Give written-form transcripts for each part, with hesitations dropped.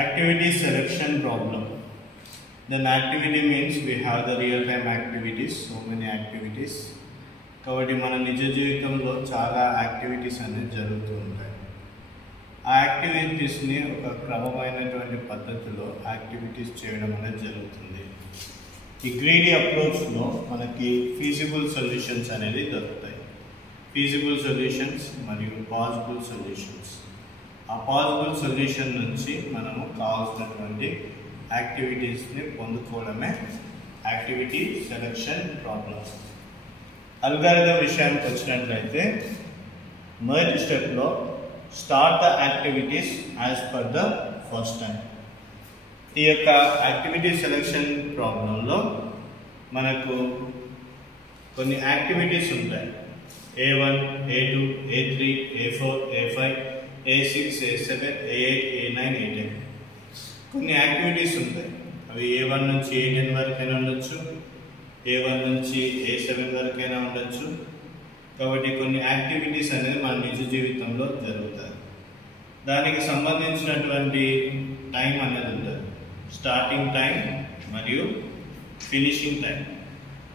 Activity selection problem. Then activity means we have the real time activities, so many activities. కాబట్టి మన నిజ జీవితంలో చాలా యాక్టివిటీస్ అనేది జరుగుతూ ఉంటాయి. ఆ యాక్టివిటీస్ని ఒక క్రమమైనటువంటి పద్ధతిలో యాక్టివిటీస్ చేయడం అనేది జరుగుతుంది. ఈ గ్రీడీ అప్రోచ్లో మనకి ఫీజిబుల్ సొల్యూషన్స్ అనేది దొరుకుతాయి. ఫీజిబుల్ సొల్యూషన్స్ మరియు పాసిబుల్ సొల్యూషన్స్. ఆ పాసిబుల్ సొల్యూషన్ నుంచి మనము కావాల్సినటువంటి యాక్టివిటీస్ని పొందుకోవడమే యాక్టివిటీ సెలెక్షన్ ప్రాబ్లం. అల్గారిథం విషయానికి వచ్చినట్లయితే మొదటి స్టెప్లో start the activities as per the first time. ఈ యొక్క యాక్టివిటీ సెలెక్షన్ ప్రాబ్లంలో మనకు కొన్ని యాక్టివిటీస్ ఉంటాయి. A1, A2, A3, A4, A5, A6, A7, A8, A9, A10 కొన్ని యాక్టివిటీస్ ఉంటాయి. అవి A1 నుంచి A10 వరకైనా ఉండొచ్చు, A1 నుంచి A7 వరకైనా ఉండొచ్చు. కాబట్టి కొన్ని యాక్టివిటీస్ అనేది మన నిజ జీవితంలో జరుగుతాయి. దానికి సంబంధించినటువంటి టైం అనేది ఉంటుంది. స్టార్టింగ్ టైం మరియు ఫినిషింగ్ టైం.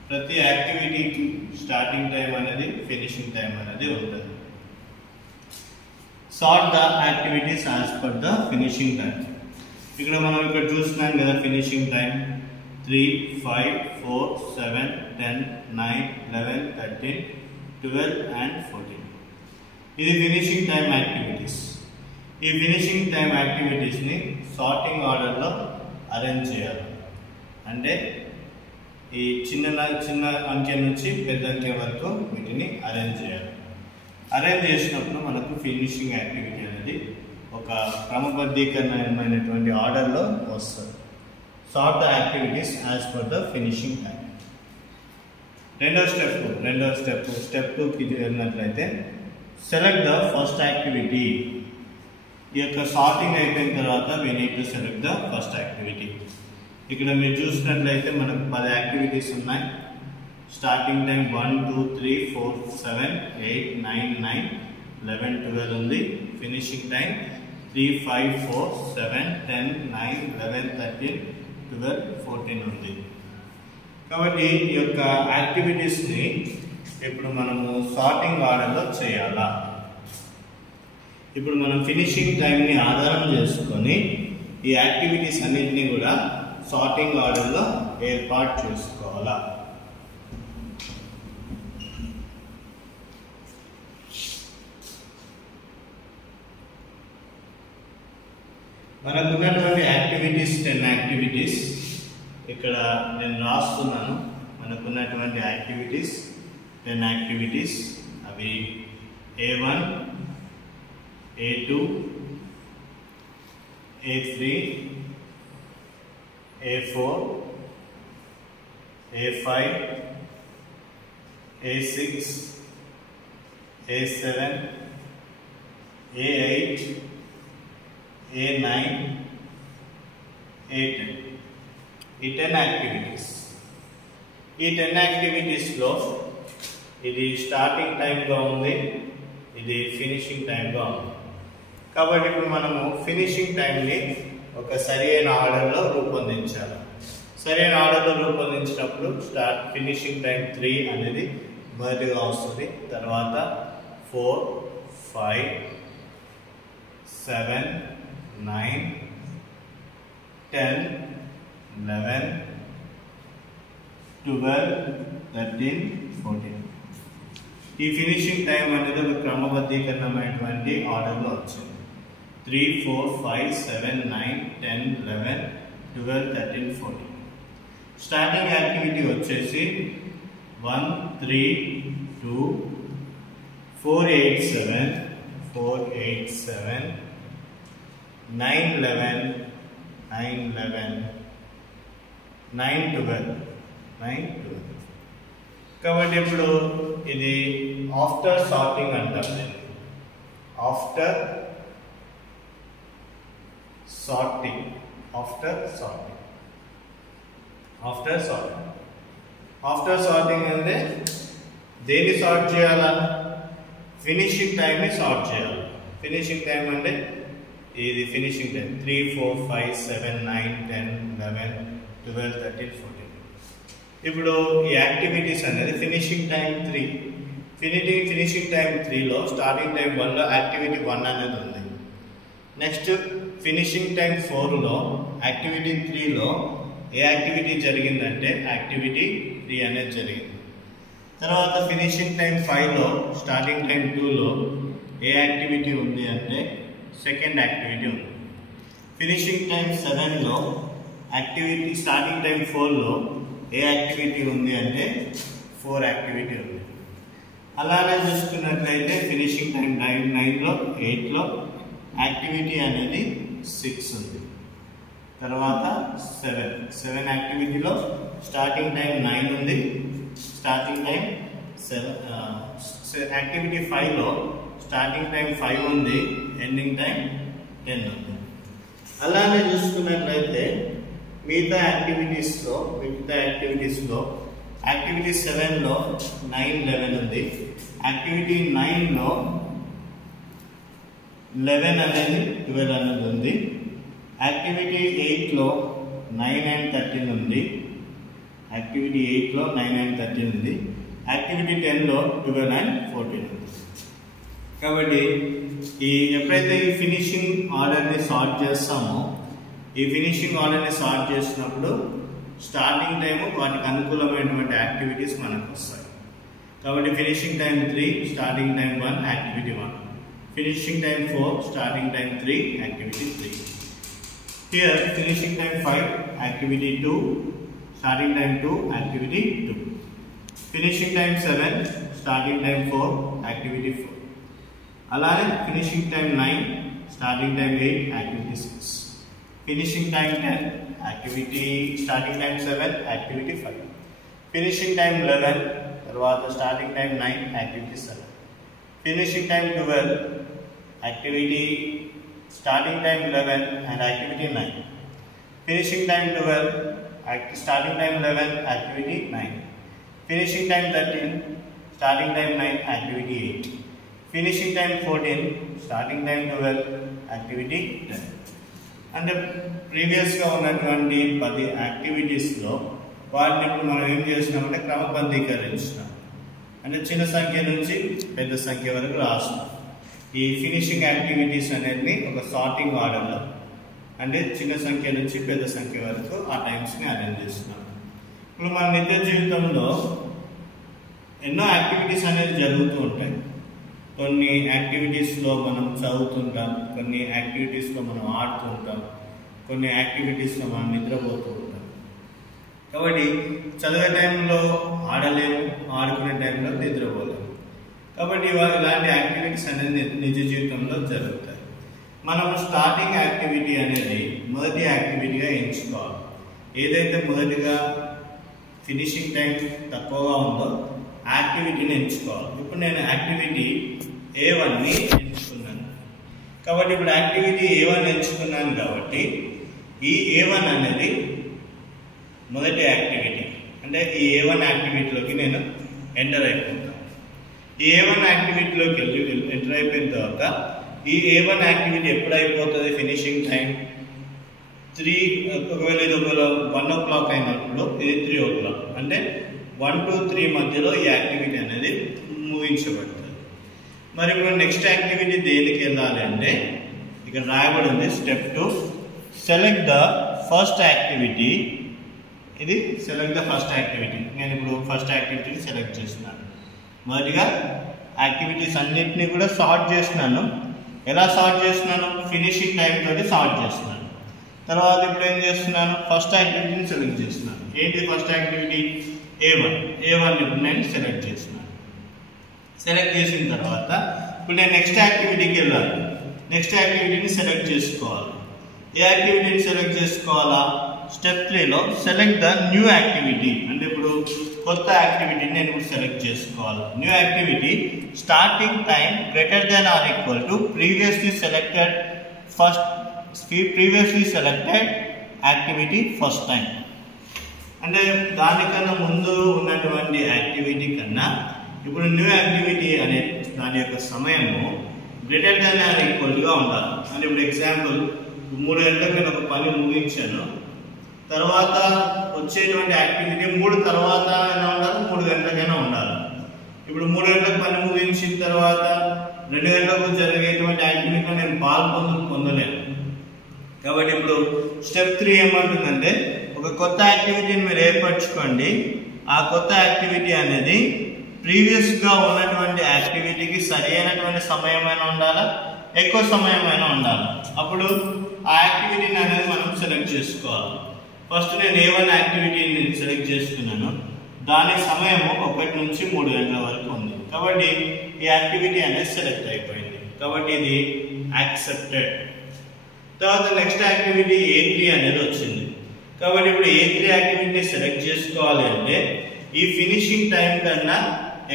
ప్రతి యాక్టివిటీకి స్టార్టింగ్ టైం అనేది ఫినిషింగ్ టైం అనేది ఉంటుంది. Sort the activities as per the finishing time. మనం ఇక్కడ చూస్తున్నాం కదా, ఫినిషింగ్ టైం 3, 5, 4, 7, 10, 9, 11, 13, 12 and 14. ఇది ఫినిషింగ్ టైం యాక్టివిటీస్. ఈ ఫినిషింగ్ టైం యాక్టివిటీస్ని సార్టింగ్ ఆర్డర్లో అరేంజ్ చేయాలి. అంటే ఈ చిన్న అంకె నుంచి పెద్ద అంకె వరకు వీటిని అరేంజ్ చేయాలి. అరేంజ్ చేసినప్పుడు మనకు ఫినిషింగ్ యాక్టివిటీ అనేది ఒక క్రమబద్ధీకరణమైనటువంటి ఆర్డర్లో వస్తుంది. Sort the activities as per the finishing time. రెండవ స్టెప్ 2కి వెళ్ళినట్లయితే సెలెక్ట్ ద ఫస్ట్ యాక్టివిటీ. ఈ యొక్క సార్టింగ్ అయిపోయిన తర్వాత we need to select the first activity. ఇక్కడ మీరు చూసినట్లయితే మనకు 10 యాక్టివిటీస్ ఉన్నాయి. స్టార్టింగ్ టైం 1, 2, 3, 4, 7, 8, 9, 11, 12 ఉంది. ఫినిషింగ్ టైం 3, 5, 4, 7, 10, 9, 11, 13, 12, 14 ఉంది. కాబట్టి ఈ యొక్క యాక్టివిటీస్ని ఇప్పుడు మనము సార్టింగ్ ఆర్డర్లో చేయాలా. ఇప్పుడు మనం ఫినిషింగ్ టైంని ఆధారం చేసుకొని ఈ యాక్టివిటీస్ అన్నింటినీ కూడా సార్టింగ్ ఆర్డర్లో ఏర్పాటు చేసుకోవాలా. మనకున్నటువంటి యాక్టివిటీస్ 10 యాక్టివిటీస్ ఇక్కడ నేను రాస్తున్నాను. మనకున్నటువంటి యాక్టివిటీస్ 10 యాక్టివిటీస్. అవి A1, A2, A3, A4, A5, A6, A7, A8, A9, A10. ఈ 10 యాక్టివిటీస్. ఈ 10 యాక్టివిటీస్లో ఇది స్టార్టింగ్ టైంగా ఉంది, ఇది ఫినిషింగ్ టైంగా ఉంది. కాబట్టి ఇప్పుడు మనము ఫినిషింగ్ టైంని ఒక సరైన ఆర్డర్లో రూపొందించాలి. సరైన ఆర్డర్లో రూపొందించినప్పుడు ఫినిషింగ్ టైం 3 అనేది మొదటిగా వస్తుంది. తర్వాత 4, 5, 7, 9, 10, 11, 12, 13, 14. ఈ ఫినిషింగ్ టైం అనేది ఒక క్రమబద్ధీకరణమైనటువంటి ఆర్డర్లో వచ్చింది. 3, 4, 5, 7, 9, 10, 11, 12, 13, 14. స్టార్టింగ్ యాక్టివిటీ వచ్చేసి 1, 3, 2, 4, 8, 7, 4, 8, 7, 9, 11, 9, 11, 9, 12, 9, 12. కాబట్టి ఇప్పుడు ఇది ఆఫ్టర్ సార్టింగ్ అంటారు. ఆఫ్టర్ సార్టింగ్ అంటే దేన్ని సార్ట్ చేయాలా? ఫినిషింగ్ టైంని సార్ట్ చేయాలి. ఫినిషింగ్ టైం అంటే ఇది ఫినిషింగ్ టైం 3, 4, 5, 7, 9, 10, 11, 12, 13, 14. ఇప్పుడు ఈ యాక్టివిటీస్ అనేది ఫినిషింగ్ టైం 3. ఫినిషింగ్ టైం 3లో స్టార్టింగ్ టైం 1లో యాక్టివిటీ 1 అనేది ఉంది. నెక్స్ట్ ఫినిషింగ్ టైం 4లో యాక్టివిటీ 3లో ఏ యాక్టివిటీ జరిగిందంటే యాక్టివిటీ 3 అనేది జరిగింది. తర్వాత ఫినిషింగ్ టైం 5లో స్టార్టింగ్ టైం 2లో ఏ యాక్టివిటీ ఉంది అంటే సెకండ్ యాక్టివిటీ ఉంది. ఫినిషింగ్ టైం 7లో యాక్టివిటీ స్టార్టింగ్ టైం 4లో ఏ యాక్టివిటీ ఉంది అంటే 4 యాక్టివిటీ ఉంది. అలానే చూసుకున్నట్లయితే ఫినిషింగ్ టైం 9లో 8లో యాక్టివిటీ అనేది 6 ఉంది. తర్వాత 7 యాక్టివిటీలో స్టార్టింగ్ టైం 9 ఉంది, స్టార్టింగ్ టైం 7. యాక్టివిటీ 5లో స్టార్టింగ్ టైం 5 ఉంది, ఎండింగ్ టైం 10 ఉంది. అలానే చూసుకున్నట్లయితే మిగతా యాక్టివిటీస్లో యాక్టివిటీ 7లో 9, 11 ఉంది. యాక్టివిటీ 9లో 11 అనేది 12 అనేది ఉంది. యాక్టివిటీ 8లో 9 and 13 ఉంది. యాక్టివిటీ 8లో 9 and 13 ఉంది. యాక్టివిటీ 10లో 12 and 14 ఉంది. కాబట్టి ఎప్పుడైతే ఈ ఫినిషింగ్ ఆర్డర్ని సార్ట్ చేస్తామో ఈ ఫినిషింగ్ ఆర్డర్ని సార్ట్ చేసినప్పుడు స్టార్టింగ్ టైము వాటికి అనుకూలమైనటువంటి యాక్టివిటీస్ మనకు వస్తాయి. కాబట్టి finishing time 3, starting time 1, activity 1. Finishing time 4, starting time 3, activity 3. Here finishing time 5, activity 2, starting time 2, activity 2. Finishing time 7, starting time 4, activity 4. అలానే finishing time 9, starting time 8, activity 6. Finishing time 10, activity starting time 7, activity 5. Finishing time 11, తర్వాత starting time 9, activity 7. Finishing time 12, activity starting time 11 and activity 9. Finishing time 12, starting time 11, activity 9. Finishing time 13, starting time 9, activity 8. Finishing time 14, starting time 12, activity 10. అంటే ప్రీవియస్గా ఉన్నటువంటి 10 యాక్టివిటీస్లో వాటిని ఇప్పుడు మనం ఏం చేస్తున్నామంటే క్రమబద్ధీకరించినాం. అంటే చిన్న సంఖ్య నుంచి పెద్ద సంఖ్య వరకు రాస్తున్నాం. ఈ ఫినిషింగ్ యాక్టివిటీస్ అనేది ఒక సార్టింగ్ ఆర్డర్లో అంటే చిన్న సంఖ్య నుంచి పెద్ద సంఖ్య వరకు ఆ టైమ్స్ని అరేంజ్ చేస్తున్నాం. ఇప్పుడు మన నిత్య జీవితంలో ఎన్నో యాక్టివిటీస్ అనేది జరుగుతూ ఉంటాయి. కొన్ని యాక్టివిటీస్లో మనం చదువుతుంటాం, కొన్ని యాక్టివిటీస్లో మనం ఆడుతూ ఉంటాం, కొన్ని యాక్టివిటీస్లో మనం నిద్రపోతూ ఉంటాం. కాబట్టి చదివే టైంలో ఆడలేము, ఆడుకునే టైంలో నిద్రపోలేము. కాబట్టి ఇలాంటి యాక్టివిటీస్ అనేది నిజ జీవితంలో జరుగుతాయి. మనం స్టార్టింగ్ యాక్టివిటీ అనేది మొదటి యాక్టివిటీగా ఎంచుకోవాలి. ఏదైతే మొదటిగా ఫినిషింగ్ టైం తక్కువగా ఉందో యాక్టివిటీని ఎంచుకోవాలి. ఇప్పుడు నేను యాక్టివిటీ A1ని ఎంచుకున్నాను. కాబట్టి ఇప్పుడు యాక్టివిటీ A1 ఎంచుకున్నాను కాబట్టి ఈ A1 అనేది మొదటి యాక్టివిటీ. అంటే ఈ A1 యాక్టివిటీలోకి నేను ఎంటర్ అయిపోతాను. ఈ A1 యాక్టివిటీలోకి ఎంటర్ అయిపోయిన తర్వాత ఈ A1 యాక్టివిటీ ఎప్పుడు అయిపోతుంది? Finishing time 3. ఒకవేళ ఇది 1 o'clock అయినప్పుడు ఇది 3 o'clock. అంటే 1 to 3 మధ్యలో ఈ యాక్టివిటీ అనేది ముగించబడుతుంది. మరి ఇప్పుడు నెక్స్ట్ యాక్టివిటీ దేనికి వెళ్ళాలి అంటే ఇక్కడ రాయబడి ఉంది step 2, select the first activity. ఇది సెలెక్ట్ ద ఫస్ట్ యాక్టివిటీ. నేను ఇప్పుడు ఫస్ట్ యాక్టివిటీని సెలెక్ట్ చేస్తున్నాను. మొదటిగా యాక్టివిటీస్ అన్నింటినీ కూడా సార్ట్ చేస్తున్నాను. ఎలా సార్ట్ చేస్తున్నాను? ఫినిషింగ్ టైం తోటి సార్ట్ చేస్తున్నాను. తర్వాత ఇప్పుడు ఏం చేస్తున్నాను? ఫస్ట్ యాక్టివిటీని సెలెక్ట్ చేస్తున్నాను. ఏంటి ఫస్ట్ యాక్టివిటీ? A1 ఇప్పుడు నేను సెలెక్ట్ చేస్తున్నాను. సెలెక్ట్ చేసిన తర్వాత ఇప్పుడు నేను నెక్స్ట్ యాక్టివిటీకి వెళ్ళాలి. నెక్స్ట్ యాక్టివిటీని సెలెక్ట్ చేసుకోవాలి. ఏ యాక్టివిటీని సెలెక్ట్ చేసుకోవాలా? స్టెప్ 3లో సెలెక్ట్ ద న్యూ యాక్టివిటీ. అంటే ఇప్పుడు కొత్త యాక్టివిటీని నేను ఇప్పుడు సెలెక్ట్ చేసుకోవాలి. New activity starting time greater than or equal to previously selected activity first time. అంటే దానికన్నా ముందు ఉన్నటువంటి యాక్టివిటీ కన్నా ఇప్పుడు న్యూ యాక్టివిటీ అనే దాని యొక్క సమయము గ్రేటర్ దాన్ ఆర్ ఈక్వల్ గా ఉండాలి. అంటే ఇప్పుడు ఎగ్జాంపుల్ 3 గంటలకు నేను ఒక పని ముగించాను, తర్వాత వచ్చేటువంటి యాక్టివిటీ 3 తర్వాత అయినా ఉండాలి, 3 గంటలకైనా ఉండాలి. ఇప్పుడు 3 గంటలకు పని ముగించిన తర్వాత 2 గంటలకు జరిగేటువంటి యాక్టివిటీలో నేను పొందలేను. కాబట్టి ఇప్పుడు స్టెప్ 3 ఏమంటుందంటే ఒక కొత్త యాక్టివిటీని మీరు ఏర్పరచుకోండి. ఆ కొత్త యాక్టివిటీ అనేది ప్రీవియస్ గా ఉన్నటువంటి యాక్టివిటీకి సరి అయినటువంటి సమయమైనా ఉండాలా, ఎక్కువ సమయమైనా ఉండాలి. అప్పుడు ఆ యాక్టివిటీని అనేది మనం సెలెక్ట్ చేసుకోవాలి. ఫస్ట్ నేను A1 యాక్టివిటీని సెలెక్ట్ చేసుకున్నాను, దాని సమయము 1 నుంచి 3 గంటల వరకు ఉంది. కాబట్టి ఈ యాక్టివిటీ అనేది సెలెక్ట్ అయిపోయింది. కాబట్టి ఇది యాక్సెప్టెడ్. తర్వాత నెక్స్ట్ యాక్టివిటీ A3 అనేది వచ్చింది. కాబట్టి ఇప్పుడు A3 యాక్టివిటీని సెలెక్ట్ చేసుకోవాలి అంటే ఈ ఫినిషింగ్ టైం కన్నా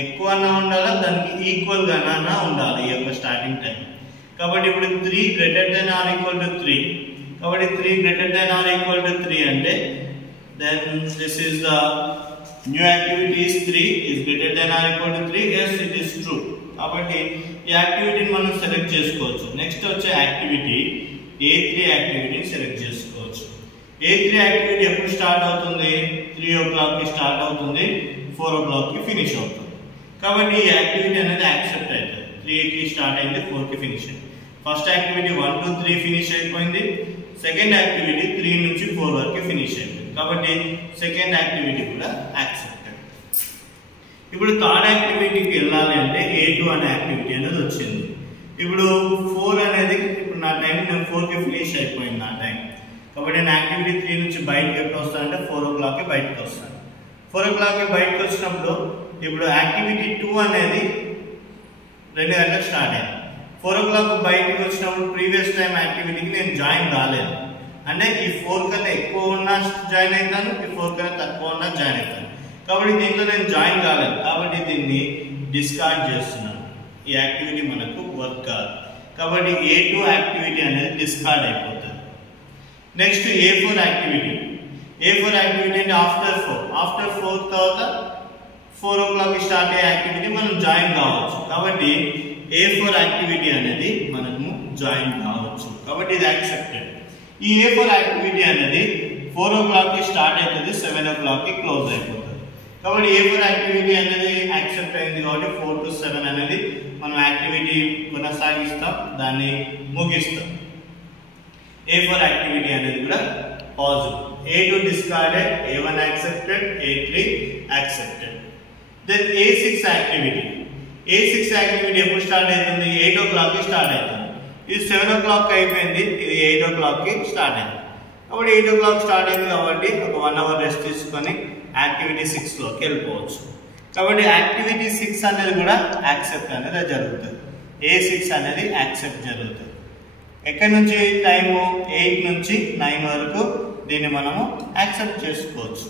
ఎక్కువన్నా ఉండాలా, దానికి ఈక్వల్ గానా ఉండాలి ఈ యొక్క స్టార్టింగ్ టైం. కాబట్టి ఇప్పుడు 3 greater than or equal to 3. కాబట్టి 3 greater than or equal to 3 అంటే then this is the new activity is 3 is greater than or equal to 3. Yes, it is true. కాబట్టి ఈ యాక్టివిటీని మనం సెలెక్ట్ చేసుకోవచ్చు. నెక్స్ట్ వచ్చే activity A3 యాక్టివిటీని select చేసుకోవచ్చు. A3 activity ఎప్పుడు start అవుతుంది? 3 o'clock కి స్టార్ట్ అవుతుంది, 4 o'clock కి ఫినిష్ అవుతుంది. కాబట్టి ఈ యాక్టివిటీ అనేది యాక్సెప్ట్ అవుతుంది. 3 కి స్టార్ట్ అయింది, 4 కి ఫినిష్ అయింది. ఫస్ట్ యాక్టివిటీ 1 to 3 ఫినిష్ అయిపోయింది. సెకండ్ యాక్టివిటీ 3 నుంచి 4 వరకు ఫినిష్ అయిపోయింది. కాబట్టి సెకండ్ యాక్టివిటీ కూడా యాక్సెప్టెడ్. ఇప్పుడు థర్డ్ యాక్టివిటీకి వెళ్ళాలి అంటే A2 అనే యాక్టివిటీ అనేది వచ్చింది. ఇప్పుడు 4 అనేది ఇప్పుడు నా టైం నేను 4 కి ఫినిష్ అయిపోయింది నా టైం. కాబట్టి నేను యాక్టివిటీ 3 నుంచి బయటకి ఎప్పుడు వస్తానంటే 4 o'clock కి బయటకు వస్తాను. 4 o'clock కి బయటకు వచ్చినప్పుడు ఇప్పుడు యాక్టివిటీ 2 అనేది 2 గంటలకు స్టార్ట్ అయింది. 4 o'clock బయటకు వచ్చినప్పుడు ప్రీవియస్ టైం యాక్టివిటీకి నేను జాయిన్ కాలేదు. అంటే ఈ 4 కన్నా ఎక్కువ ఉన్నా జాయిన్ అవుతాను, ఈ 4 కన్నా తక్కువ ఉన్నా జాయిన్ అవుతాను. కాబట్టి దీంట్లో నేను జాయిన్ కాలేదు, కాబట్టి దీన్ని డిస్కార్డ్ చేస్తున్నాను. ఈ యాక్టివిటీ మనకు వర్క్ కాదు. కాబట్టి A2 యాక్టివిటీ అనేది డిస్కార్డ్ అయిపోతుంది. Next A4 activity. A4 activity అంటే ఆఫ్టర్ 4 తర్వాత 4 o'clock స్టార్ట్ అయ్యే యాక్టివిటీ మనం జాయిన్ కావచ్చు. కాబట్టి A4 యాక్టివిటీ అనేది మనము జాయిన్ కావచ్చు. కాబట్టి ఇది యాక్సెప్టెడ్. ఈ A4 యాక్టివిటీ అనేది 4 o'clock కి స్టార్ట్ అవుతుంది, 7 o'clock కి క్లోజ్ అయిపోతుంది. కాబట్టి A4 యాక్టివిటీ అనేది యాక్సెప్ట్ అయింది. కాబట్టి 4 to 7 అనేది మనం యాక్టివిటీ కొనసాగిస్తాం, దాన్ని ముగిస్తాం. A4 యాక్టివిటీ అనేది కూడా positive. A2 discarded, A1 accepted, A3 accepted. Then A6 activity. A6 activity ఎప్పుడు స్టార్ట్ అవుతుంది? 8 o'clock కి స్టార్ట్ అవుతుంది. ఇది 7 o'clock అయిపోయింది, ఇది 8 o'clock కి స్టార్ట్ అయింది. కాబట్టి 8 o'clock స్టార్ట్ అయింది కాబట్టి ఒక 1 hour రెస్ట్ తీసుకొని యాక్టివిటీ 6 లోకి వెళ్ళిపోవచ్చు. కాబట్టి యాక్టివిటీ 6 అనేది కూడా యాక్సెప్ట్ అనేది జరుగుతుంది. A6 అనేది యాక్సెప్ట్ జరుగుతుంది. ఎక్కడి నుంచి టైము 8 నుంచి 9 వరకు దీన్ని మనము యాక్సెప్ట్ చేసుకోవచ్చు.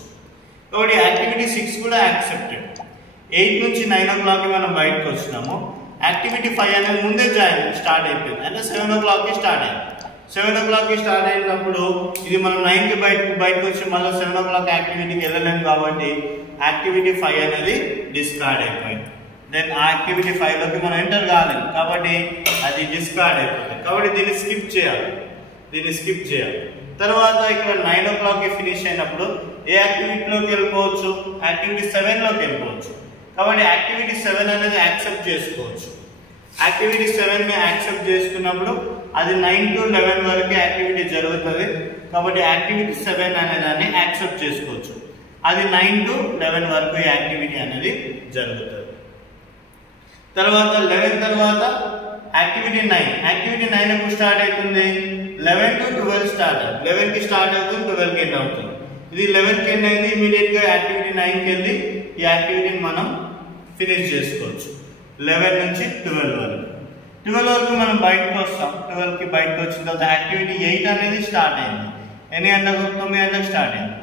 కాబట్టి యాక్టివిటీ 6 కూడా యాక్సెప్టెడ్. 8 నుంచి 9 o'clock మనం బయటకు వచ్చినాము. యాక్టివిటీ 5 అనేది ముందే స్టార్ట్ అయిపోయింది, అంటే 7 o'clock కి స్టార్ట్ అయింది. 7 o'clock కి స్టార్ట్ అయినప్పుడు ఇది మనం 9 కి బయటకు వచ్చి మళ్ళీ 7 o'clock యాక్టివిటీకి వెళ్ళలేము. కాబట్టి యాక్టివిటీ 5 అనేది డిస్కార్డ్ అయిపోయింది. దెన్ ఆ యాక్టివిటీ 5 లోకి మనం ఎంటర్ కాలేము, కాబట్టి అది డిస్కార్డ్ అయిపోతుంది. కాబట్టి దీన్ని స్కిప్ చేయాలి. తర్వాత ఇక్కడ 9 o'clock కి ఫినిష్ అయినప్పుడు ఏ యాక్టివిటీలోకి వెళ్ళిపోవచ్చు? యాక్టివిటీ 7 లోకి వెళ్ళిపోవచ్చు. కాబట్టి యాక్టివిటీ 7 అనేది యాక్సెప్ట్ చేసుకోవచ్చు. యాక్టివిటీ 7 ని యాక్సెప్ట్ చేసుకున్నప్పుడు అది 9 to 11 వరకు యాక్టివిటీ జరుగుతుంది. కాబట్టి యాక్టివిటీ 7 అనే దాన్ని యాక్సెప్ట్ చేసుకోవచ్చు. అది 9 to 11 వరకు యాక్టివిటీ అనేది జరుగుతుంది. తర్వాత 11 తర్వాత యాక్టివిటీ 9. యాక్టివిటీ 9 ఎప్పుడు స్టార్ట్ అవుతుంది? 11 to 12 స్టార్ట్. 11 కి స్టార్ట్ అవుతుంది, 12 కి ఎండ్ అవుతుంది. ఇది 11 కి ఎండ్ అయింది, ఇమీడియట్ గా యాక్టివిటీ 9 కి వెళ్ళి ఈ యాక్టివిటీని మనం ఫినిష్ చేసుకోవచ్చు. 11 నుంచి 12 వరకు. 12 వరకు మనం బయటకు వస్తాం. 12 కి బయటకు వచ్చిన తర్వాత యాక్టివిటీ 8 అనేది స్టార్ట్ అయింది. ఎన్ని గంటలకు? 9 గంటలకు స్టార్ట్ అయింది.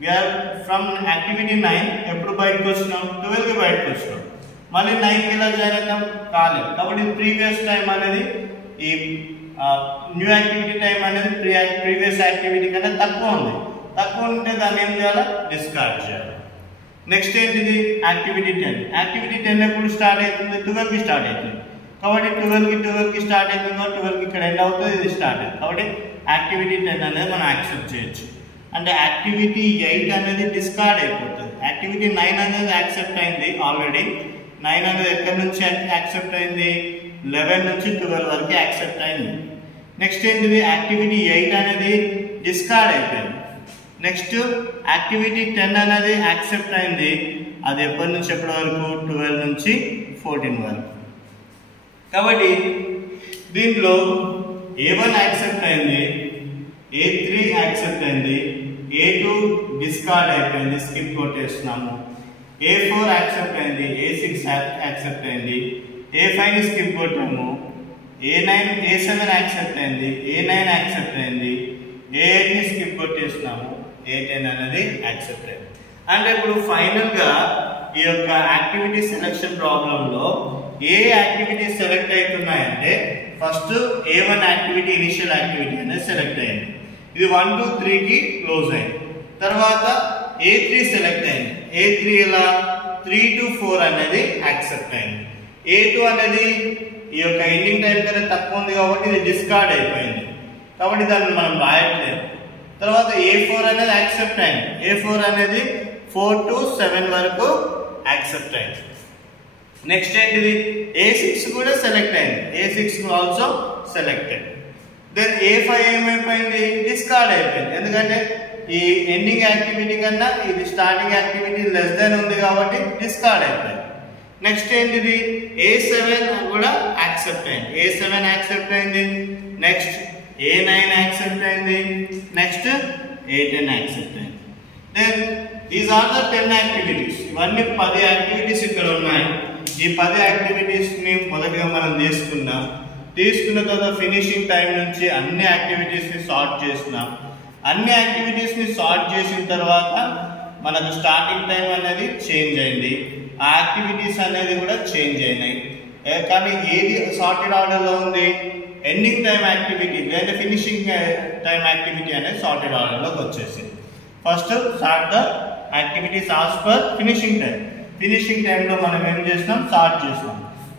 వీఆర్ ఫ్రమ్ యాక్టివిటీ 9 ఎప్పుడు బయటకు వచ్చినాం? 12 కి బయటకు వచ్చినాం. మళ్ళీ 9 కి ఎలా జాయిన్ అవుతాం? కాలేదు. కాబట్టి ప్రీవియస్ టైం అనేది ఈ న్యూ యాక్టివిటీ టైం అనేది ప్రీవియస్ యాక్టివిటీ కన్నా తక్కువ ఉంది. తక్కువ ఉంటే దాన్ని ఏం చేయాలి? డిస్కార్డ్ చేయాలి. నెక్స్ట్ ఏంటిది? యాక్టివిటీ 10. యాక్టివిటీ 10 ఎప్పుడు స్టార్ట్ అవుతుంది? 12 కి స్టార్ట్ అవుతుంది. కాబట్టి 12కి స్టార్ట్ అవుతుంది, 12కి ఇక్కడ ఎండ్ అవుతుంది, ఇది స్టార్ట్ అవుతుంది. కాబట్టి యాక్టివిటీ 10 అనేది మనం యాక్సెప్ట్ చేయొచ్చు. అంటే యాక్టివిటీ 8 అనేది డిస్కార్డ్ అయిపోతుంది. యాక్టివిటీ 9 అనేది యాక్సెప్ట్ అయింది ఆల్రెడీ. 9 అనేది ఎక్కడి నుంచి యాక్సెప్ట్ అయింది? 11 నుంచి 12 వరకు యాక్సెప్ట్ అయింది. నెక్స్ట్ ఏంటిది? యాక్టివిటీ 8 అనేది డిస్కార్డ్ అయిపోయింది. నెక్స్ట్ యాక్టివిటీ 10 అనేది యాక్సెప్ట్ అయింది. అది ఎప్పటి నుంచి ఎప్పటి వరకు? 12 నుంచి 14 వరకు. కాబట్టి దీంట్లో A1 యాక్సెప్ట్ అయింది, A3 యాక్సెప్ట్ అయింది, A2 డిస్కార్డ్ అయిపోయింది, స్కిప్ కొట్టేస్తున్నాము. A4 యాక్సెప్ట్ అయింది, A6 యాక్సెప్ట్ అయింది, A5 స్కిప్ కొట్టాము, A7 యాక్సెప్ట్ అయింది, A9 యాక్సెప్ట్ అయింది, A8 స్కిప్ కొట్టేస్తున్నాము, A10 అనేది యాక్సెప్ట్ అయింది. అంటే ఇప్పుడు ఫైనల్గా ఈ యొక్క యాక్టివిటీ సెలెక్షన్ ప్రాబ్లంలో ఏ యాక్టివిటీస్ సెలెక్ట్ అవుతున్నాయంటే first A1 activity, initial activity అనేది సెలెక్ట్ అయింది. ఇది 1 2 3కి క్లోజ్ అయింది. తర్వాత A3 సెలెక్ట్ అయింది. A3 ఇలా 3 to 4 అనేది యాక్సెప్ట్ అయింది. A2 అనేది ఈ యొక్క ఎండింగ్ టైం కన్నా తక్కువ ఉంది కాబట్టి ఇది డిస్కార్డ్ అయిపోయింది, కాబట్టి దాన్ని మనం రాయట్లేదు. తర్వాత A4 అనేది యాక్సెప్ట్ అయింది. A4 అనేది 4 to 7 వరకు యాక్సెప్ట్ అయింది. నెక్స్ట్ ఏంటిది? A6 కూడా సెలెక్ట్ అయింది. A6 also selected. Then A5 ఏమైపోయింది? డిస్కార్డ్ అయిపోయింది. ఎందుకంటే ఈ ఎండింగ్ యాక్టివిటీ కన్నా ఇది స్టార్టింగ్ యాక్టివిటీ లెస్ దెన్ ఉంది కాబట్టి డిస్కార్డ్ అయిపోయింది. నెక్స్ట్ ఏంటిది? A7 కూడా యాక్సెప్ట్ అయింది. A7 యాక్సెప్ట్ అయింది. నెక్స్ట్ A9 యాక్సెప్ట్ అయింది. నెక్స్ట్ A10 యాక్సెప్ట్ అయింది. Then these are the 10 activities. ఇవన్నీ 10 యాక్టివిటీస్ ఇక్కడ ఉన్నాయి. ఈ 10 యాక్టివిటీస్ని మొదటిగా మనం తీసుకున్నాం. తీసుకున్న తర్వాత ఫినిషింగ్ టైం నుంచి అన్ని యాక్టివిటీస్ని సార్ట్ చేస్తున్నాం. అన్ని యాక్టివిటీస్ని సార్ట్ చేసిన తర్వాత మనకు స్టార్టింగ్ టైం అనేది చేంజ్ అయింది, ఆ యాక్టివిటీస్ అనేది కూడా చేంజ్ అయినాయి. కానీ ఏది సార్టెడ్ ఆర్డర్లో ఉంది? ఎండింగ్ టైం యాక్టివిటీ లేదా ఫినిషింగ్ టైం యాక్టివిటీ అనేది సార్టెడ్ ఆర్డర్లోకి వచ్చేసింది. First sort the activities as per finishing time. Finishing టైంలో మనం ఏం చేసినాం? సార్ట్ చేసినాం.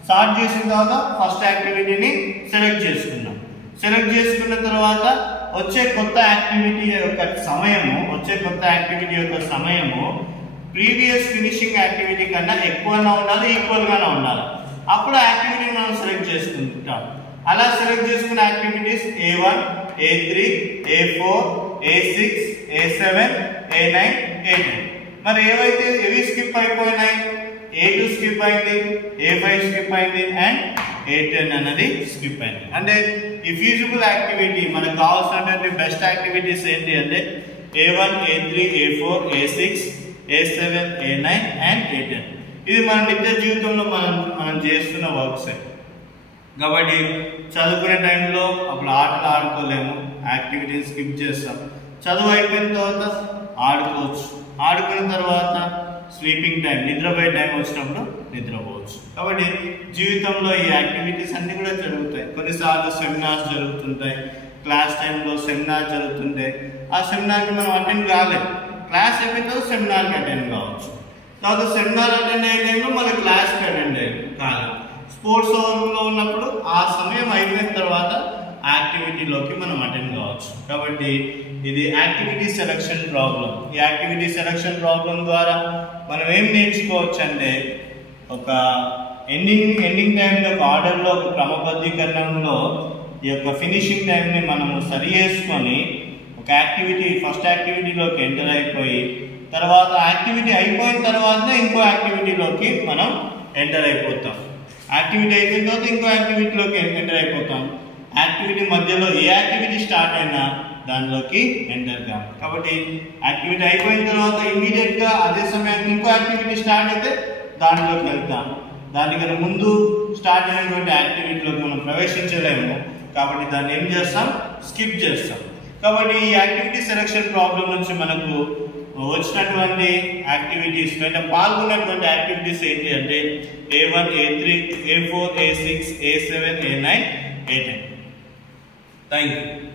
సార్ట్ చేసిన తర్వాత ఫస్ట్ యాక్టివిటీని సెలెక్ట్ చేసుకున్నాం. సెలెక్ట్ చేసుకున్న తర్వాత వచ్చే కొత్త యాక్టివిటీ యొక్క సమయము ప్రీవియస్ ఫినిషింగ్ యాక్టివిటీ కన్నా ఎక్కువగా ఉండాలి, ఈక్వల్గానే ఉండాలి. అప్పుడు యాక్టివిటీని మనం సెలెక్ట్ చేసుకుంటాం. అలా సెలెక్ట్ చేసుకున్న activities A1, A3, A4, A6, A7, A9, A10. మరి ఏవి స్కిప్ అయిపోయినాయి? A2 స్కిప్ అయింది, A5 స్కిప్ అయింది అండ్ A10 అనేది స్కిప్ అయింది. అంటే ఈ ఫీజిబుల్ యాక్టివిటీ మనకు కావాల్సినటువంటి బెస్ట్ యాక్టివిటీస్ ఏంటి అంటే A1, A3, A4, A6, A7, A9 and A10. ఇది మన నిత్య జీవితంలో మనం చేస్తున్న వర్క్స్. కాబట్టి చదువుకునే టైంలో అప్పుడు ఆటలు ఆడుకోలేము, యాక్టివిటీస్ స్కిప్ చేస్తాం. చదువు అయిపోయిన తర్వాత ఆడుకోవచ్చు, ఆడుకున్న తర్వాత స్లీపింగ్ టైం, నిద్రపోయే టైం వచ్చినప్పుడు నిద్రపోవచ్చు. కాబట్టి జీవితంలో ఈ యాక్టివిటీస్ అన్నీ కూడా జరుగుతాయి. కొన్నిసార్లు సెమినార్స్ జరుగుతుంటాయి, క్లాస్ టైంలో సెమినార్ జరుగుతుంటాయి. ఆ సెమినార్కి మనం అటెండ్ కాలేదు, క్లాస్ అయిపోయిన తర్వాత సెమినార్కి అటెండ్ కావచ్చు. తర్వాత సెమినార్ అటెండ్ అయ్యే టైంలో మళ్ళీ క్లాస్కి అటెండ్ కాలేదు. స్పోర్ట్స్ ఓవర్లో ఉన్నప్పుడు ఆ సమయం అయిపోయిన తర్వాత యాక్టివిటీలోకి మనం అటెండ్ కావచ్చు. కాబట్టి ఇది యాక్టివిటీ సెలక్షన్ ప్రాబ్లం. ఈ యాక్టివిటీ సెలక్షన్ ప్రాబ్లం ద్వారా మనం ఏం నేర్చుకోవచ్చు అంటే ఒక ఎండింగ్ టైంలో ఒక ఆర్డర్లో, ఒక క్రమబద్ధీకరణలో ఈ యొక్క ఫినిషింగ్ టైంని మనము సరి చేసుకొని ఒక యాక్టివిటీ ఫస్ట్ యాక్టివిటీలోకి ఎంటర్ అయిపోయి తర్వాత యాక్టివిటీ అయిపోయిన తర్వాత ఇంకో యాక్టివిటీలోకి మనం ఎంటర్ అయిపోతాం. యాక్టివిటీ అయిపోయిన తర్వాత ఇంకో యాక్టివిటీలోకి ఎంటర్ అయిపోతాం. యాక్టివిటీ మధ్యలో ఏ యాక్టివిటీ స్టార్ట్ అయినా దానిలోకి ఎంటర్ కాదు. కాబట్టి యాక్టివిటీ అయిపోయిన తర్వాత ఇమీడియట్గా అదే సమయానికి ఇంకో యాక్టివిటీ స్టార్ట్ అయితే దానిలోకి వెళ్తాం. దానికన్నా ముందు స్టార్ట్ అయినటువంటి యాక్టివిటీలోకి మనం ప్రవేశించలేము. కాబట్టి దాన్ని ఏం చేస్తాం? స్కిప్ చేస్తాం. కాబట్టి ఈ యాక్టివిటీ సెలక్షన్ ప్రాబ్లం నుంచి మనకు వచ్చినటువంటి యాక్టివిటీస్ అంటే పాల్గొన్నటువంటి యాక్టివిటీస్ ఏంటి అంటే A1, A3, A4, A6, A7, A9, A10. Thank you.